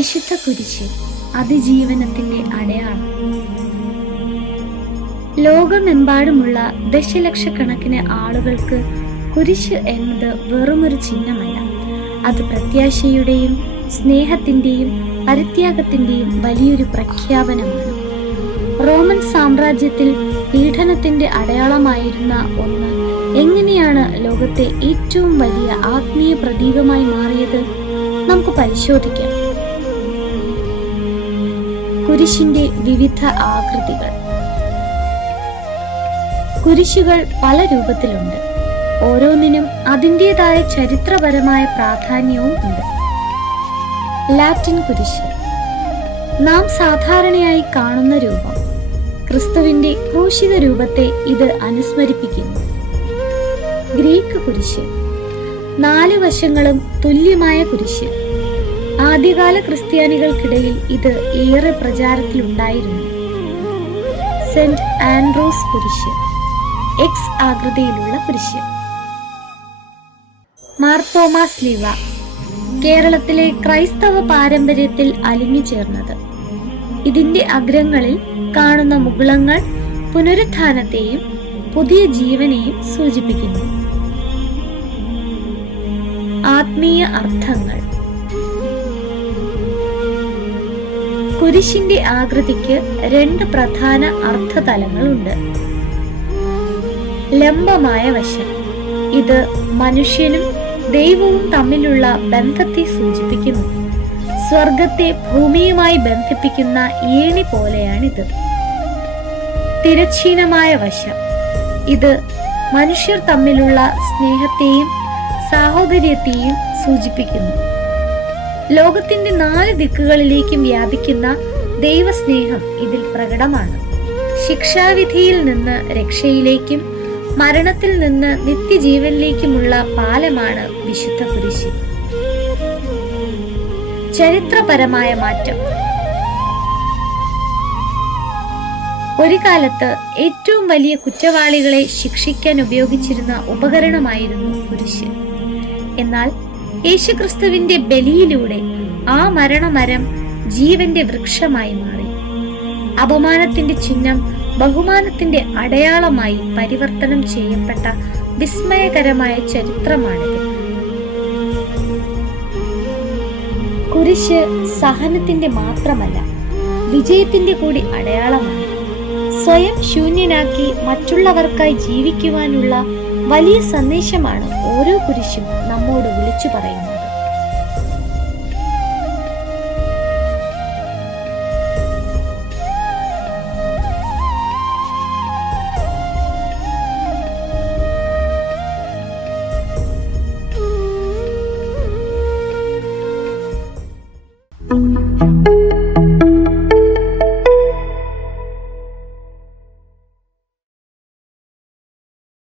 വിശുദ്ധ കുരിശ് അതിജീവനത്തിന്റെ അടയാളം. ലോകമെമ്പാടുമുള്ള ദശലക്ഷക്കണക്കിന് ആളുകൾക്ക് കുരിശ് എന്നത് വെറുമൊരു ചിഹ്നമല്ല, അത് പ്രത്യാശയുടെയും സ്നേഹത്തിന്റെയും പരിത്യാഗത്തിന്റെയും വലിയൊരു പ്രഖ്യാപനമാണ്. റോമൻ സാമ്രാജ്യത്തിൽ പീഡനത്തിന്റെ അടയാളമായിരുന്ന ഒന്ന് എങ്ങനെയാണ് ലോകത്തെ ഏറ്റവും വലിയ ആത്മീയ പ്രതീകമായി മാറിയത്? നമുക്ക് പരിശോധിക്കാം. കുരിശിന്റെ വിവിധ ആകൃതികൾ. കുരിശുകൾ പല രൂപത്തിലുണ്ട്. ഓരോന്നിനും അതിൻ്റെതായ ചരിത്രപരമായ പ്രാധാന്യവും ഉണ്ട്. ലാറ്റിൻ കുരിശ്, നാം സാധാരണയായി കാണുന്ന രൂപം. ക്രിസ്തുവിന്റെ ക്രൂശിത രൂപത്തെ ഇത് അനുസ്മരിപ്പിക്കുന്നു. ഗ്രീക്ക് കുരിശ്, 4 വശങ്ങളും തുല്യമായ കുരിശ്. ആദ്യകാല ക്രിസ്ത്യാനികൾക്കിടയിൽ ഇത് ഏറെ പ്രചാരത്തിലുണ്ടായിരുന്നു. സെന്റ് ആൻഡ്രൂസ് കുരിശ്, X ആകൃതിയിലുള്ള കുരിശ്. മാർത്തോമാ സ്ലീവ, കേരളത്തിലെ ക്രൈസ്തവ പാരമ്പര്യത്തിൽ അലിഞ്ഞു ചേർന്നത്. ഇതിന്റെ അഗ്രങ്ങളിൽ കാണുന്ന മുകുളങ്ങൾ പുനരുത്ഥാനത്തെയും പുതിയ ജീവനെയും സൂചിപ്പിക്കുന്നു. ആത്മീയ അർത്ഥങ്ങൾ. കുരിശിന്റെ ആകൃതിക്ക് 2 പ്രധാന അർത്ഥതലങ്ങളുണ്ട്. ലംബമായ വശം, ഇത് മനുഷ്യനും ദൈവവും തമ്മിലുള്ള ബന്ധത്തെ സൂചിപ്പിക്കുന്നു. സ്വർഗത്തെ ഭൂമിയുമായി ബന്ധിപ്പിക്കുന്ന ഏണി പോലെയാണിത്. തിരശ്ചീനമായ വശം, ഇത് മനുഷ്യർ തമ്മിലുള്ള സ്നേഹത്തെയും സാഹോദര്യത്തെയും സൂചിപ്പിക്കുന്നു. ലോകത്തിന്റെ 4 ദിക്കുകളിലേക്കും വ്യാപിക്കുന്ന ദൈവസ്നേഹം ഇതിൽ പ്രകടമാണ്. ശിക്ഷാവിധിയിൽ നിന്ന് രക്ഷയിലേക്കും മരണത്തിൽ നിന്ന് നിത്യജീവനിലേക്കുമുള്ള പാലമാണ് വിശുദ്ധ കുരിശ്. ചരിത്രപരമായ മാറ്റം. ഒരു കാലത്ത് ഏറ്റവും വലിയ കുറ്റവാളികളെ ശിക്ഷിക്കാൻ ഉപയോഗിച്ചിരുന്ന ഉപകരണമായിരുന്നു കുരിശ്. എന്നാൽ യേശുക്രിസ്തുവിന്റെ ബലിയിലൂടെ ആ മരണമരം ജീവന്റെ വൃക്ഷമായി മാറി. അപമാനത്തിന്റെ ചിഹ്നം ബഹുമാനത്തിന്റെ അടയാളമായി പരിവർത്തനം ചെയ്യപ്പെട്ട വിസ്മയകരമായ ചരിത്രമാണിത്. കുരിശ് സഹനത്തിന്റെ മാത്രമല്ല, വിജയത്തിന്റെ കൂടി അടയാളമാണ്. സ്വയം ശൂന്യനാക്കി മറ്റുള്ളവർക്കായി ജീവിക്കുവാനുള്ള വലിയ സന്ദേശമാണ് ഓരോ കുരിശും നമ്മോട് വിളിച്ചു പറയുന്നത്.